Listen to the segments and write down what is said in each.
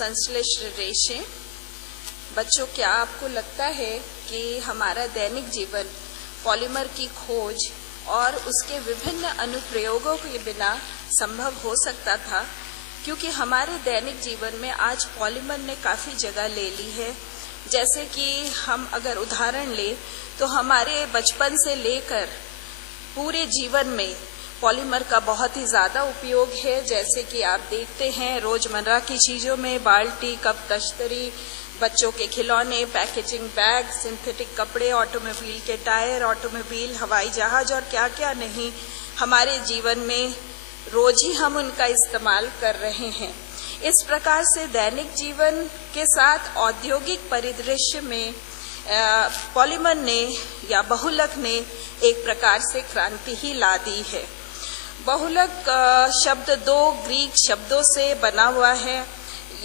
संश्लिष्ट रेशे। बच्चों, क्या आपको लगता है कि हमारा दैनिक जीवन पॉलीमर की खोज और उसके विभिन्न अनुप्रयोगों के बिना संभव हो सकता था? क्योंकि हमारे दैनिक जीवन में आज पॉलीमर ने काफ़ी जगह ले ली है। जैसे कि हम अगर उदाहरण लें तो हमारे बचपन से लेकर पूरे जीवन में पॉलीमर का बहुत ही ज़्यादा उपयोग है। जैसे कि आप देखते हैं रोज़मर्रा की चीज़ों में बाल्टी, कप, तश्तरी, बच्चों के खिलौने, पैकेजिंग बैग, सिंथेटिक कपड़े, ऑटोमोबाइल के टायर, ऑटोमोबाइल, हवाई जहाज और क्या क्या नहीं, हमारे जीवन में रोज ही हम उनका इस्तेमाल कर रहे हैं। इस प्रकार से दैनिक जीवन के साथ औद्योगिक परिदृश्य में पॉलीमर ने या बहुलक ने एक प्रकार से क्रांति ही ला दी है। बहुलक शब्द दो ग्रीक शब्दों से बना हुआ है,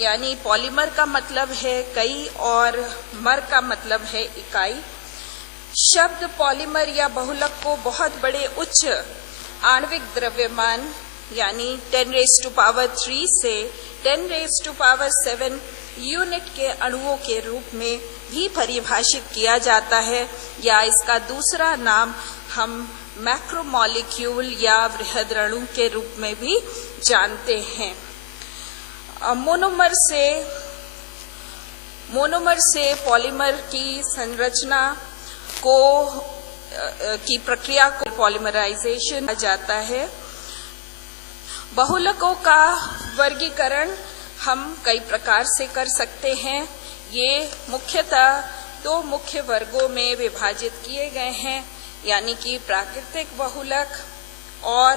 यानी पॉलीमर का मतलब है कई और मर का मतलब है इकाई। शब्द पॉलीमर या बहुलक को बहुत बड़े उच्च आणविक द्रव्यमान यानी 10⁻³ से 10⁻7 यूनिट के अणुओं के रूप में भी परिभाषित किया जाता है, या इसका दूसरा नाम हम मैक्रोमॉलिक्यूल या बृहदरणु के रूप में भी जानते हैं। मोनोमर से पॉलीमर की संरचना की प्रक्रिया को पॉलीमराइजेशन कहा जाता है। बहुलकों का वर्गीकरण हम कई प्रकार से कर सकते हैं। ये मुख्यतः दो मुख्य वर्गों में विभाजित किए गए हैं, यानी कि प्राकृतिक बहुलक और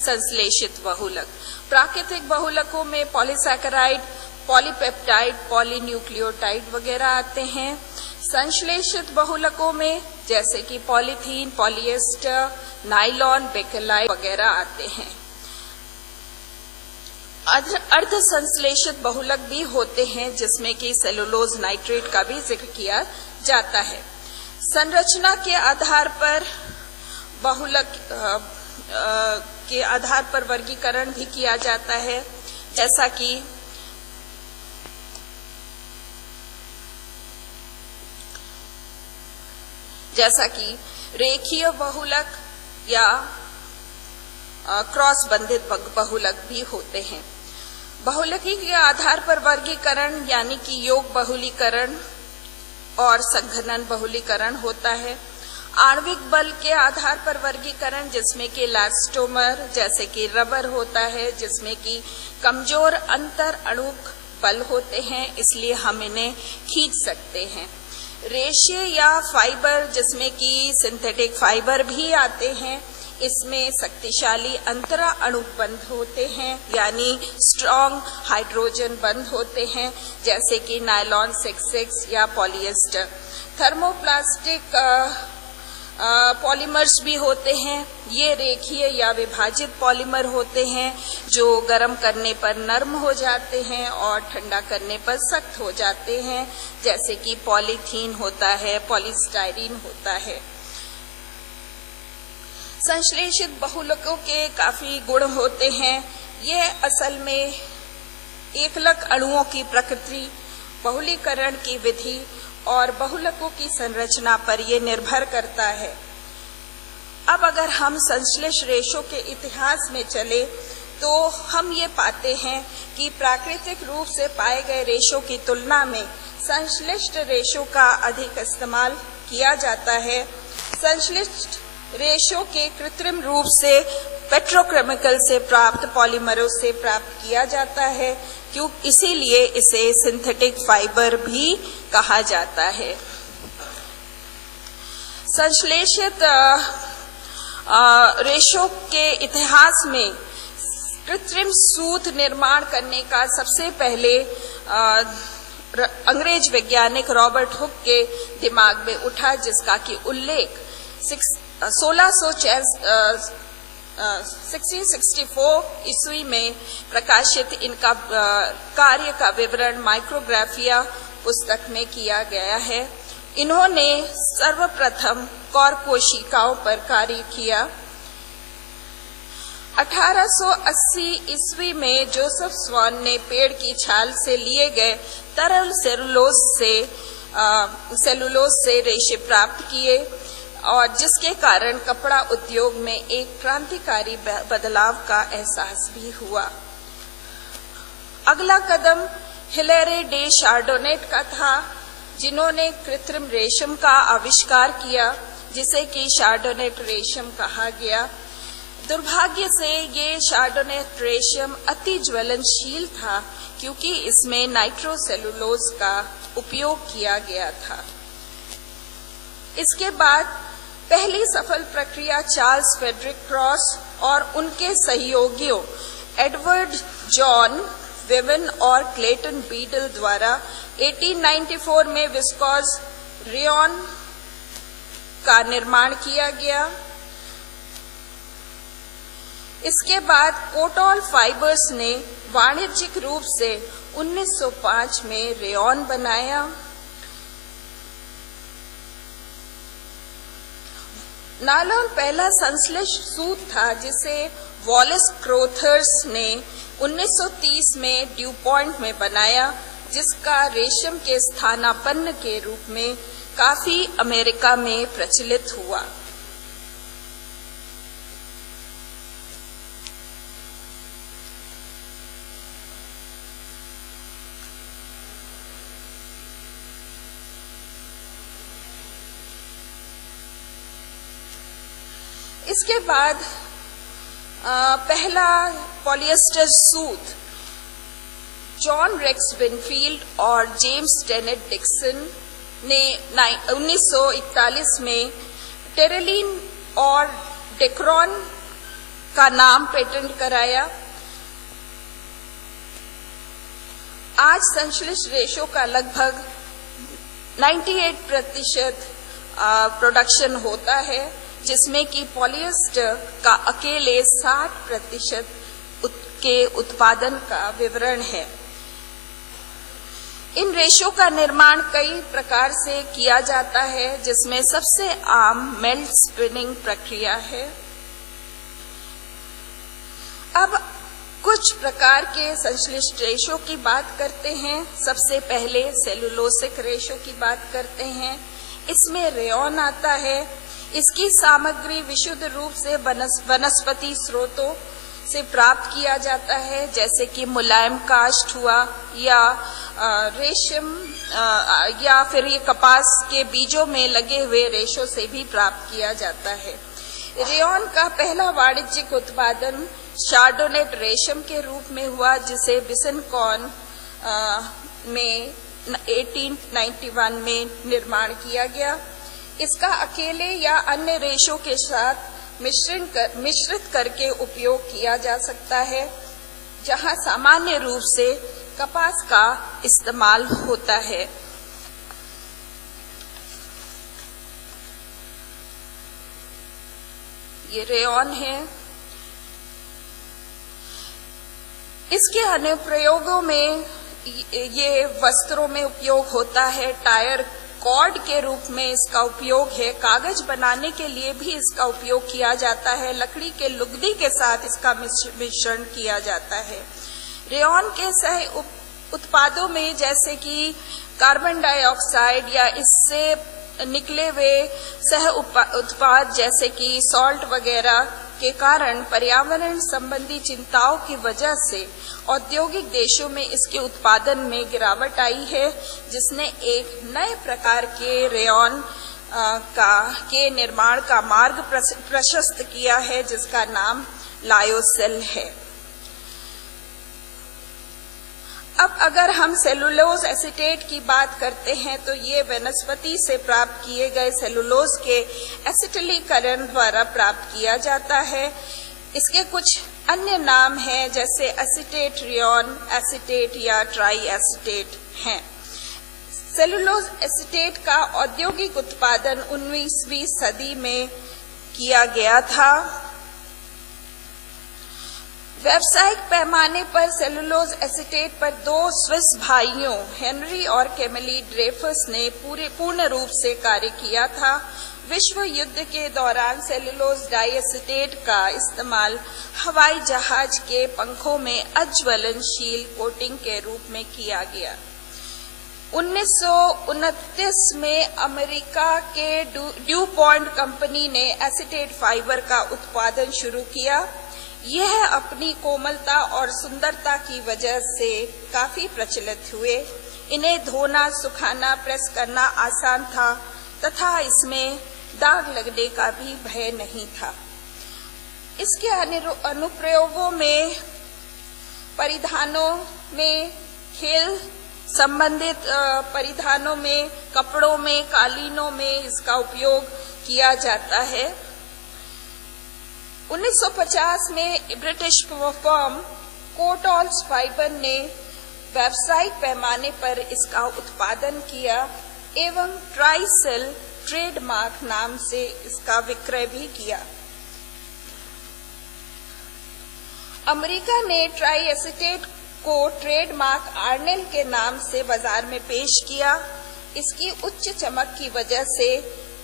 संश्लेषित बहुलक। प्राकृतिक बहुलकों में पॉलीसैकेराइड, पॉलीपेप्टाइड, पॉलीन्यूक्लियोटाइड वगैरह आते हैं। संश्लेषित बहुलकों में जैसे कि पॉलीथीन, पॉलिएस्टर, नायलॉन, बेकेलाइट वगैरह आते हैं। अर्ध संश्लेषित बहुलक भी होते हैं जिसमें कि सेलुलोज नाइट्रेट का भी जिक्र किया जाता है। संरचना के आधार पर बहुलक के आधार पर वर्गीकरण भी किया जाता है, जैसा कि रेखीय बहुलक या क्रॉस बंधित बहुलक भी होते हैं। बहुलकी के आधार पर वर्गीकरण यानी कि योग बहुलीकरण और संघनन बहुलीकरण होता है। आणविक बल के आधार पर वर्गीकरण जिसमें कि इलास्टोमर जैसे कि रबर होता है, जिसमें कि कमजोर अंतर अणुक बल होते हैं, इसलिए हम इन्हें खींच सकते हैं। रेशे या फाइबर जिसमें कि सिंथेटिक फाइबर भी आते हैं, इसमें शक्तिशाली अंतरा अणु बंध होते हैं, यानी स्ट्रॉन्ग हाइड्रोजन बंध होते हैं, जैसे कि नायलॉन 66 या पॉलिएस्टर। थर्मोप्लास्टिक पॉलीमर्स भी होते हैं। ये रेखीय या विभाजित पॉलीमर होते हैं जो गर्म करने पर नरम हो जाते हैं और ठंडा करने पर सख्त हो जाते हैं, जैसे कि पॉलीथीन होता है, पॉलीस्टाइरीन होता है। संश्लेषित बहुलकों के काफी गुण होते हैं। ये असल में एकलक अणुओं की प्रकृति, बहुलीकरण की विधि और बहुलकों की संरचना पर यह निर्भर करता है। अब अगर हम संश्लिष्ट रेशों के इतिहास में चले तो हम ये पाते हैं कि प्राकृतिक रूप से पाए गए रेशों की तुलना में संश्लिष्ट रेशों का अधिक इस्तेमाल किया जाता है। संश्लिष्ट रेशों के कृत्रिम रूप से पेट्रोकेमिकल से प्राप्त पॉलीमरों से प्राप्त किया जाता है, क्यों इसीलिए इसे सिंथेटिक फाइबर भी कहा जाता है। संश्लेषित रेशों के इतिहास में कृत्रिम सूत निर्माण करने का सबसे पहले अंग्रेज वैज्ञानिक रॉबर्ट हुक के दिमाग में उठा, जिसका कि उल्लेख 1664 ईस्वी में प्रकाशित इनका कार्य का विवरण माइक्रोग्राफिया पुस्तक में किया गया है। इन्होंने सर्वप्रथम कौर कोशिकाओं पर कार्य किया। 1880 ईस्वी में जोसेफ स्वान ने पेड़ की छाल से लिए गए तरल सेलुलोज से रेशे प्राप्त किए और जिसके कारण कपड़ा उद्योग में एक क्रांतिकारी बदलाव का एहसास भी हुआ। अगला कदम हिलेरी डे चार्डोनेट का था, जिन्होंने कृत्रिम रेशम का आविष्कार किया, जिसे कि चार्डोनेट रेशम कहा गया। दुर्भाग्य से ये चार्डोनेट रेशम अति ज्वलनशील था, क्योंकि इसमें नाइट्रोसेलुलोज का उपयोग किया गया था। इसके बाद पहली सफल प्रक्रिया चार्ल्स फ्रेडरिक क्रॉस और उनके सहयोगियों एडवर्ड जॉन वेवन और क्लेटन बीडल द्वारा 1894 में विस्कोज रेयॉन का निर्माण किया गया। इसके बाद कोटोल फाइबर्स ने वाणिज्यिक रूप से 1905 में रेयॉन बनाया। नायलॉन पहला संश्लेषित सूत था, जिसे वॉलेस क्रोथर्स ने 1930 में ड्यूपॉन्ट में बनाया, जिसका रेशम के स्थानापन्न के रूप में काफी अमेरिका में प्रचलित हुआ। इसके बाद पहला पॉलिएस्टर सूत जॉन रेक्स विनफील्ड और जेम्स टेनेट डिक्सन ने 1941 में टेरेलिन और डेक्रॉन का नाम पेटेंट कराया। आज संश्लिष्ट रेशों का लगभग 98% प्रोडक्शन होता है, जिसमें कि पॉलिएस्टर का अकेले 60% के उत्पादन का विवरण है। इन रेशों का निर्माण कई प्रकार से किया जाता है, जिसमें सबसे आम मेल्ट स्पिनिंग प्रक्रिया है। अब कुछ प्रकार के संश्लिष्ट रेशों की बात करते हैं। सबसे पहले सेलुलोसिक रेशों की बात करते हैं। इसमें रेयॉन आता है। इसकी सामग्री विशुद्ध रूप से वनस्पति स्रोतों से प्राप्त किया जाता है, जैसे कि मुलायम काष्ठ हुआ या रेशम या फिर ये कपास के बीजों में लगे हुए रेशों से भी प्राप्त किया जाता है। रेयॉन का पहला वाणिज्यिक उत्पादन चार्डोनेट रेशम के रूप में हुआ, जिसे बिसनकॉर्न में 1891 में निर्माण किया गया। इसका अकेले या अन्य रेशों के साथ मिश्रित करके उपयोग किया जा सकता है, जहां सामान्य रूप से कपास का इस्तेमाल होता है। ये रेयॉन है। इसके अनुप्रयोगों में ये वस्त्रों में उपयोग होता है, टायर कॉर्ड के रूप में इसका उपयोग है, कागज बनाने के लिए भी इसका उपयोग किया जाता है, लकड़ी के लुगदी के साथ इसका मिश्रण किया जाता है। रेयॉन के सह उत्पादों में जैसे कि कार्बन डाइऑक्साइड या इससे निकले हुए सह उत्पाद जैसे कि सॉल्ट वगैरह के कारण पर्यावरण संबंधी चिंताओं की वजह से औद्योगिक देशों में इसके उत्पादन में गिरावट आई है, जिसने एक नए प्रकार के रेयॉन के निर्माण का मार्ग प्रशस्त किया है, जिसका नाम लायोसेल है। अब अगर हम सेलुलोज एसीटेट की बात करते हैं, तो ये वनस्पति से प्राप्त किए गए सेलुलोज के एसिटिलीकरण द्वारा प्राप्त किया जाता है। इसके कुछ अन्य नाम हैं, जैसे एसीटेट, रेयॉन एसीटेट या ट्राई एसीटेट हैं। सेलुलोज एसीटेट का औद्योगिक उत्पादन 19वीं सदी में किया गया था। व्यावसायिक पैमाने पर सेलुलोज एसीटेट पर दो स्विस भाइयों हेनरी और केमिली ड्रेफस ने पूर्ण रूप से कार्य किया था। विश्व युद्ध के दौरान सेलुलोज डाइएसिटेट का इस्तेमाल हवाई जहाज के पंखों में अज्वलनशील कोटिंग के रूप में किया गया। 1929 में अमेरिका के ड्यूपॉन्ट कंपनी ने एसीटेट फाइबर का उत्पादन शुरू किया। यह अपनी कोमलता और सुंदरता की वजह से काफी प्रचलित हुए। इन्हें धोना, सुखाना, प्रेस करना आसान था तथा इसमें दाग लगने का भी भय नहीं था। इसके अनुप्रयोगों में परिधानों में, खेल संबंधित परिधानों में, कपड़ों में, कालीनों में इसका उपयोग किया जाता है। 1950 में ब्रिटिश फर्म कोटॉल्स फाइबर ने व्यावसायिक पैमाने पर इसका उत्पादन किया एवं ट्राइसेल ट्रेडमार्क नाम से इसका विक्रय भी किया। अमेरिका ने ट्राई एसीटेट को ट्रेडमार्क आर्नेल के नाम से बाजार में पेश किया। इसकी उच्च चमक की वजह से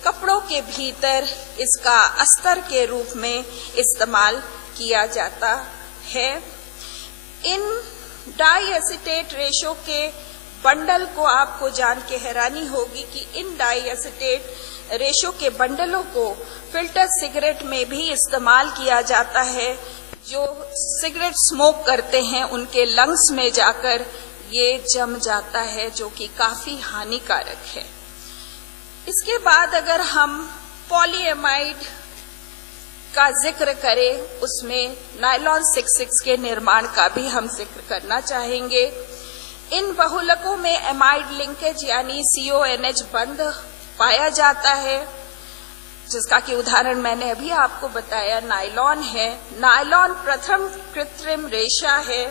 कपड़ों के भीतर इसका अस्तर के रूप में इस्तेमाल किया जाता है। इन डाई एसीटेट रेशो के बंडल को आपको जान के हैरानी होगी कि इन डाई एसीटेट रेशो के बंडलों को फिल्टर सिगरेट में भी इस्तेमाल किया जाता है। जो सिगरेट स्मोक करते हैं उनके लंग्स में जाकर ये जम जाता है, जो कि काफी हानिकारक है। इसके बाद अगर हम पॉलीएमाइड का जिक्र करें, उसमें नायलॉन 66 के निर्माण का भी हम जिक्र करना चाहेंगे। इन बहुलकों में एमाइड लिंकेज यानी CONH बंध पाया जाता है, जिसका कि उदाहरण मैंने अभी आपको बताया नायलॉन है। नायलॉन प्रथम कृत्रिम रेशा है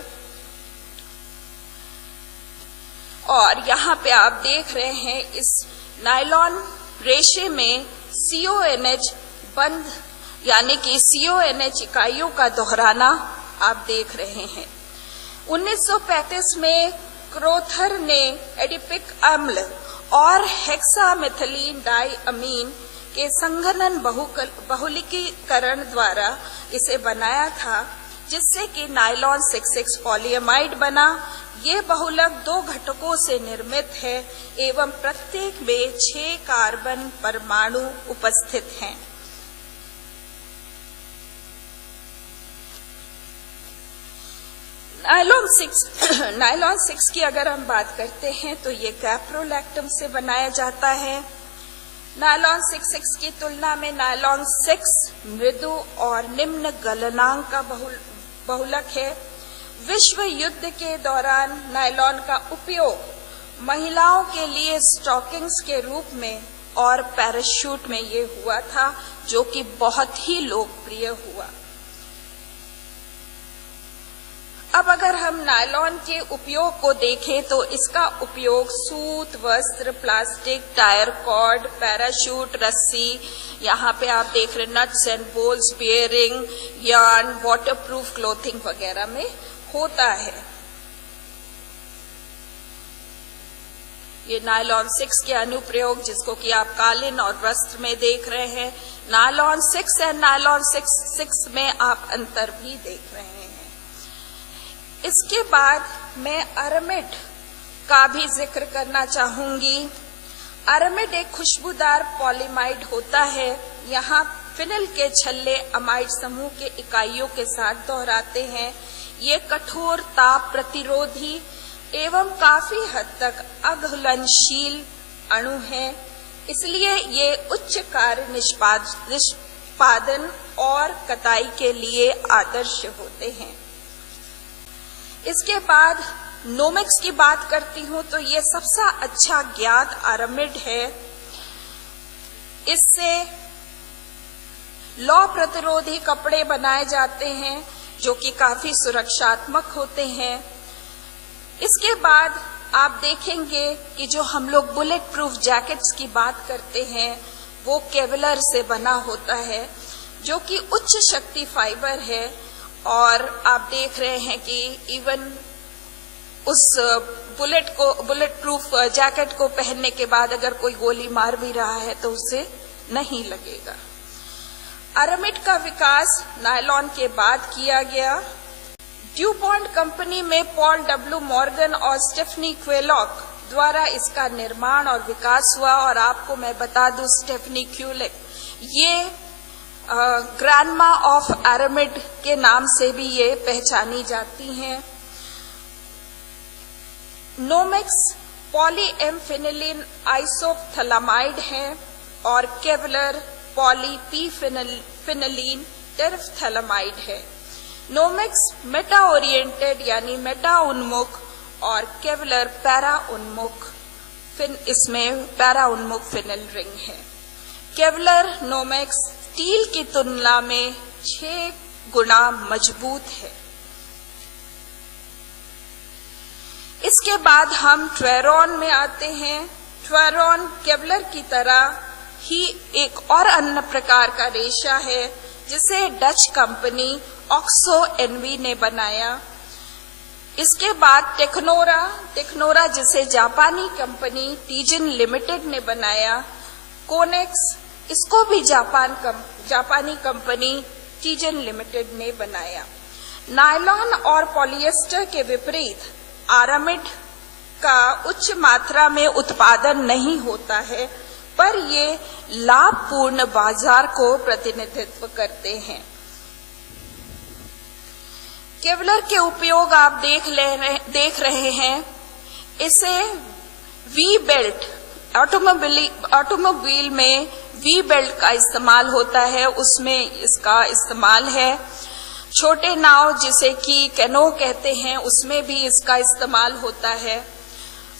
और यहाँ पे आप देख रहे हैं इस नायलॉन रेशे में CONH बंध यानी कि CONH इकाइयों का दोहराना आप देख रहे हैं। 1935 में क्रोथर ने एडिपिक अम्ल और हेक्सामेथिलीन डाइअमीन के संघनन बहुलकीकरण द्वारा इसे बनाया था, जिससे कि नायलॉन 66 पॉलीएमाइड बना। ये बहुलक 2 घटकों से निर्मित है एवं प्रत्येक में 6 कार्बन परमाणु उपस्थित हैं। नायलॉन 6 की अगर हम बात करते हैं तो ये कैप्रोलैक्टम से बनाया जाता है। नायलॉन 66 की तुलना में नायलॉन 6 मृदु और निम्न गलनांक का बहुलक है। विश्व युद्ध के दौरान नायलॉन का उपयोग महिलाओं के लिए स्टॉकिंग्स के रूप में और पैराशूट में ये हुआ था, जो कि बहुत ही लोकप्रिय हुआ। अब अगर हम नायलॉन के उपयोग को देखें तो इसका उपयोग सूत, वस्त्र, प्लास्टिक, टायर कॉर्ड, पैराशूट, रस्सी, यहाँ पे आप देख रहे nuts and bolts, bearing, yarn, waterproof clothing वगैरह में होता है। ये नायलॉन 6 के अनुप्रयोग, जिसको कि आप कालीन और वस्त्र में देख रहे हैं। नायलॉन 6 और नायलॉन 6 में आप अंतर भी देख रहे हैं। इसके बाद मैं अरामिड का भी जिक्र करना चाहूंगी। अरामिड एक खुशबूदार पॉलीमाइड होता है। यहाँ फिनिल के छल्ले अमाइड समूह के इकाइयों के साथ दोहराते हैं। ये कठोर, ताप प्रतिरोधी एवं काफी हद तक अघुलनशील अणु हैं, इसलिए ये उच्च कार्य निष्पादन और कताई के लिए आदर्श होते हैं। इसके बाद नोमेक्स की बात करती हूं तो ये सबसे अच्छा ज्ञात अरामिड है। इससे लौ प्रतिरोधी कपड़े बनाए जाते हैं, जो कि काफी सुरक्षात्मक होते हैं। इसके बाद आप देखेंगे कि जो हम लोग बुलेट प्रूफ जैकेट्स की बात करते हैं वो केवलर से बना होता है, जो कि उच्च शक्ति फाइबर है। और आप देख रहे हैं कि इवन उस बुलेट प्रूफ जैकेट को पहनने के बाद अगर कोई गोली मार भी रहा है तो उसे नहीं लगेगा। अरामिड का विकास नायलॉन के बाद किया गया। ड्यूपॉन्ट कंपनी में पॉल डब्ल्यू मॉर्गन और स्टेफनी क्वेलॉक द्वारा इसका निर्माण और विकास हुआ। और आपको मैं बता दूं, स्टेफनी क्वेलॉक ये ग्रैंडमा ऑफ अरामिड के नाम से भी ये पहचानी जाती हैं। नोमेक्स पॉलीएम्फिनिलीन आइसोप्थैलामाइड है और केवलर पॉलीपीफिनिलीन टेरेफ्थैलामाइड है। नोमेक्स मेटा ओरिएंटेड यानी मेटा उन्मुख और केवलर पैरा उन्मुख, इसमें पैरा उन्मुख फिनिल रिंग है। केवलर नोमेक्स स्टील की तुलना में 6 गुना मजबूत है। इसके बाद हम ट्वेरॉन में आते हैं। ट्वेरॉन केवलर की तरह ही एक और अन्य प्रकार का रेशा है जिसे डच कंपनी ऑक्सो एनवी ने बनाया। इसके बाद टेक्नोरा जिसे जापानी कंपनी टीजन लिमिटेड ने बनाया। कोनेक्स, इसको भी जापानी कंपनी टीजन लिमिटेड ने बनाया। नायलॉन और पॉलिएस्टर के विपरीत अरामिड का उच्च मात्रा में उत्पादन नहीं होता है, पर ये लाभपूर्ण बाजार को प्रतिनिधित्व करते हैं। केवलर के उपयोग आप देख रहे हैं। इसे वी बेल्ट, ऑटोमोबाइल में वी बेल्ट का इस्तेमाल होता है, उसमें इसका इस्तेमाल है। छोटे नाव जिसे कि कैनो कहते हैं, उसमें भी इसका इस्तेमाल होता है।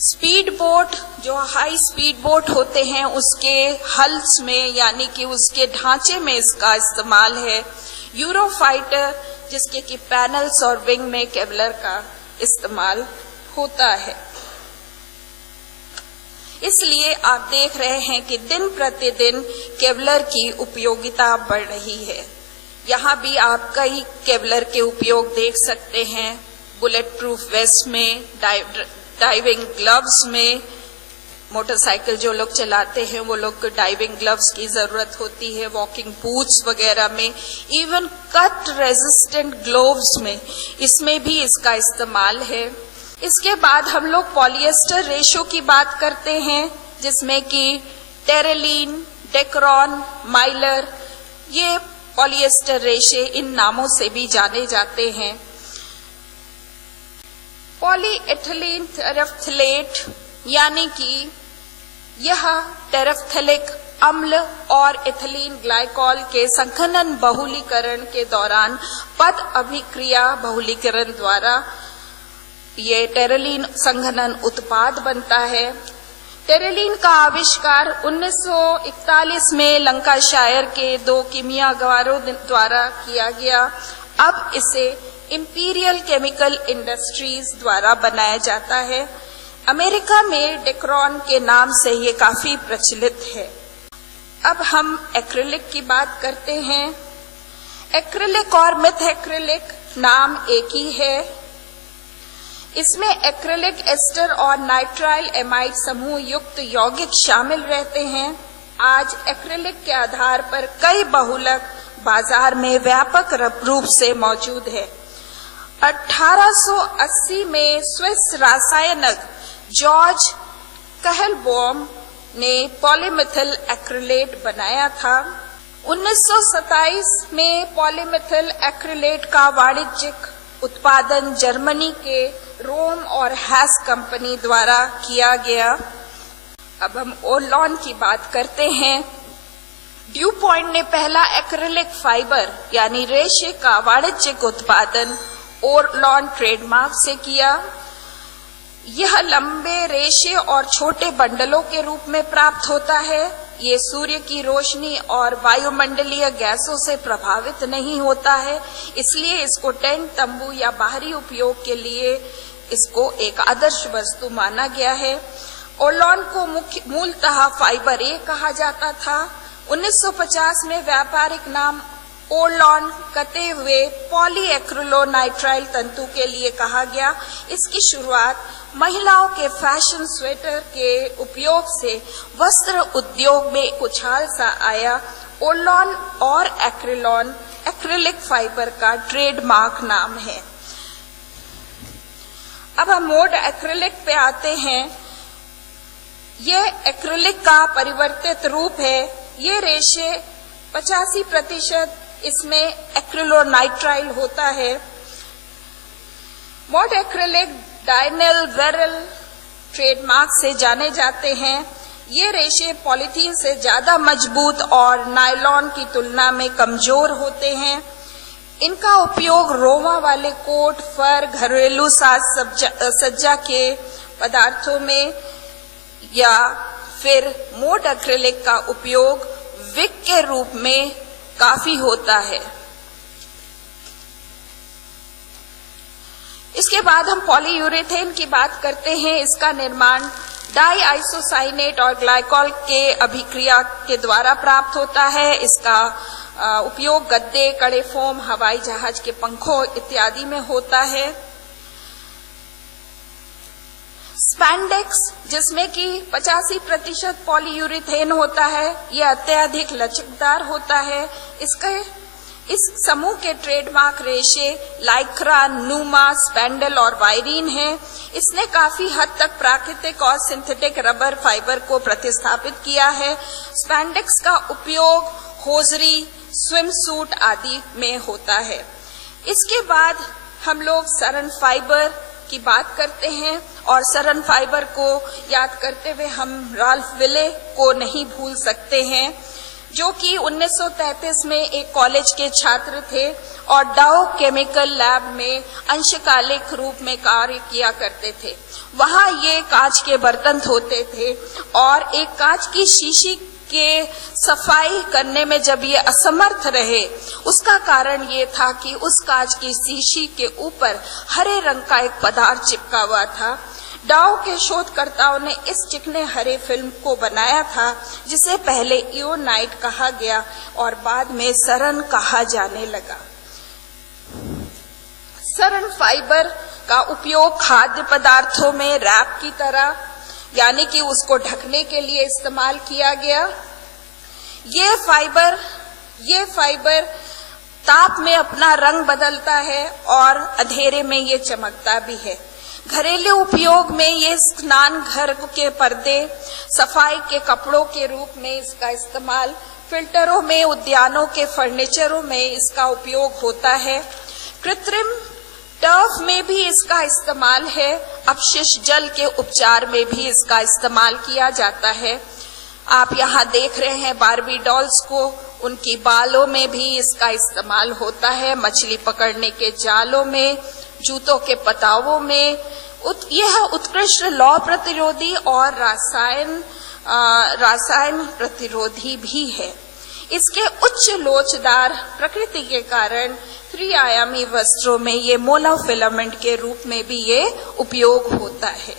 स्पीड बोट, जो हाई स्पीड बोट होते हैं, उसके हल्स में यानी कि उसके ढांचे में इसका इस्तेमाल है। यूरोफाइटर, जिसके कि पैनल्स और विंग में केवलर का इस्तेमाल होता है। इसलिए आप देख रहे हैं कि दिन प्रतिदिन केवलर की उपयोगिता बढ़ रही है। यहाँ भी आप कई केवलर के उपयोग देख सकते हैं। बुलेट प्रूफ वेस्ट में, डाइविंग ग्लव्स में, मोटरसाइकिल जो लोग चलाते हैं वो लोग को डाइविंग ग्लव्स की जरूरत होती है, वॉकिंग बूट्स वगैरह में, इवन कट रेजिस्टेंट ग्लोव्स में, इसमें भी इसका इस्तेमाल है। इसके बाद हम लोग पॉलिएस्टर रेशो की बात करते हैं, जिसमें कि टेरेलीन, डेक्रॉन, माइलर, ये पॉलिएस्टर रेशे इन नामों से भी जाने जाते हैं। पॉलीएथिलीन टेरेफ्थलेट यानी कि यह टेरेफ्थेलिक अम्ल और एथिलीन ग्लाइकॉल के संघनन बहुलीकरण के दौरान पद अभिक्रिया बहुलीकरण द्वारा ये टेरेलीन संघनन उत्पाद बनता है। टेरेलीन का आविष्कार 1941 में लंकाशायर के 2 कीमियागरों द्वारा किया गया। अब इसे इंपीरियल केमिकल इंडस्ट्रीज द्वारा बनाया जाता है। अमेरिका में डेक्रॉन के नाम से ये काफी प्रचलित है। अब हम एक्रिलिक की बात करते हैं। एक्रिलिक और मिथएक्रिलिक नाम एक ही है। इसमें एक्रिलिक एस्टर और नाइट्राइल एमाइड समूह युक्त यौगिक शामिल रहते हैं। आज एक्रिलिक के आधार पर कई बहुलक बाजार में व्यापक रूप से मौजूद है। 1880 में स्विस रासायनिक जॉर्ज कहलबॉम ने पॉलीमिथिल एक्रिलेट बनाया था। 1927 में पॉलीमिथिल एक्रिलेट का वाणिज्यिक उत्पादन जर्मनी के रोम और हैस कंपनी द्वारा किया गया। अब हम ओरलॉन की बात करते हैं। ड्यूपॉन्ट ने पहला एक्रिलिक फाइबर यानी रेशे का वाणिज्यिक उत्पादन ओरलॉन ट्रेडमार्क से किया। यह लंबे रेशे और छोटे बंडलों के रूप में प्राप्त होता है। ये सूर्य की रोशनी और वायुमंडलीय गैसों से प्रभावित नहीं होता है, इसलिए इसको टेंट, तंबू या बाहरी उपयोग के लिए इसको एक आदर्श वस्तु माना गया है। ओरलॉन को मूलतः फाइबर ए कहा जाता था। 1950 में व्यापारिक नाम ओरलॉन कटे हुए पॉलीएक्रिलोनाइट्राइल तंतु के लिए कहा गया। इसकी शुरुआत महिलाओं के फैशन स्वेटर के उपयोग से वस्त्र उद्योग में एक उछाल सा आया। ओरलॉन और एक्रिलॉन एक्रिलिक फाइबर का ट्रेडमार्क नाम है। अब हम मोड एक्रिलिक पे आते हैं। यह एक्रिलिक का परिवर्तित रूप है। ये रेशे 85% इसमें एक्रिलोनाइट्राइल होता है। मोड एक्रिलिक डायनेल वेरल ट्रेडमार्क से जाने जाते हैं। ये रेशे पॉलीथीन से ज्यादा मजबूत और नायलॉन की तुलना में कमजोर होते हैं। इनका उपयोग रोमा वाले कोट, फर, घरेलू साज सज्जा के पदार्थों में या फिर मोड एक्रिलिक का उपयोग विक के रूप में काफी होता है। इसके बाद हम पॉलीयूरेथेन की बात करते हैं। इसका निर्माण डाई आइसोसाइनेट और ग्लाइकॉल के अभिक्रिया के द्वारा प्राप्त होता है। इसका उपयोग गद्दे, कड़े फोम, हवाई जहाज के पंखों इत्यादि में होता है। स्पैंडेक्स, जिसमें कि 85% पॉलीयूरेथेन होता है, यह अत्यधिक लचकदार होता है। इस समूह के ट्रेडमार्क रेशे लाइक्रा, नूमा, स्पैंडल और वायरीन हैं। इसने काफी हद तक प्राकृतिक और सिंथेटिक रबर फाइबर को प्रतिस्थापित किया है। स्पैंडेक्स का उपयोग होजरी, स्विम सूट आदि में होता है। इसके बाद हम लोग सरन फाइबर की बात करते हैं और सरन फाइबर को याद करते हुए हम राल्फ विले को नहीं भूल सकते हैं, जो कि 1933 में एक कॉलेज के छात्र थे और डाउ केमिकल लैब में अंशकालिक रूप में कार्य किया करते थे। वहां ये कांच के बर्तन धोते थे और एक कांच की शीशी के सफाई करने में जब ये असमर्थ रहे, उसका कारण ये था कि उस कांच की शीशी के ऊपर हरे रंग का एक पदार्थ चिपका हुआ था। डाउ के शोधकर्ताओं ने इस चिकने हरे फिल्म को बनाया था, जिसे पहले इओनाइट कहा गया और बाद में सरन कहा जाने लगा। सरन फाइबर का उपयोग खाद्य पदार्थों में रैप की तरह, यानी कि उसको ढकने के लिए इस्तेमाल किया गया। ये फाइबर ताप में अपना रंग बदलता है और अंधेरे में ये चमकता भी है। घरेलू उपयोग में ये स्नान घर के पर्दे, सफाई के कपड़ों के रूप में इसका इस्तेमाल, फिल्टरों में, उद्यानों के फर्नीचरों में इसका उपयोग होता है। कृत्रिम टर्फ में भी इसका इस्तेमाल है। अपशिष्ट जल के उपचार में भी इसका इस्तेमाल किया जाता है। आप यहाँ देख रहे हैं बार्बी डॉल्स को, उनकी बालों में भी इसका इस्तेमाल होता है। मछली पकड़ने के जालों में, जूतों के पतावों में। यह उत्कृष्ट लौ प्रतिरोधी और रासायन प्रतिरोधी भी है। इसके उच्च लोचदार प्रकृति के कारण त्रिआयामी वस्त्रों में ये मोनोफिलामेंट के रूप में भी ये उपयोग होता है।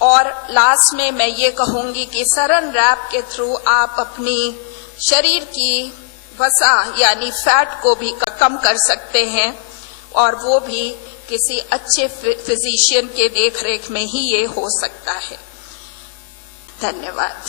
और लास्ट में मैं ये कहूंगी कि सरन रैप के थ्रू आप अपनी शरीर की वसा यानी फैट को भी कम कर सकते हैं, और वो भी किसी अच्छे फिजिशियन के देखरेख में ही ये हो सकता है। धन्यवाद।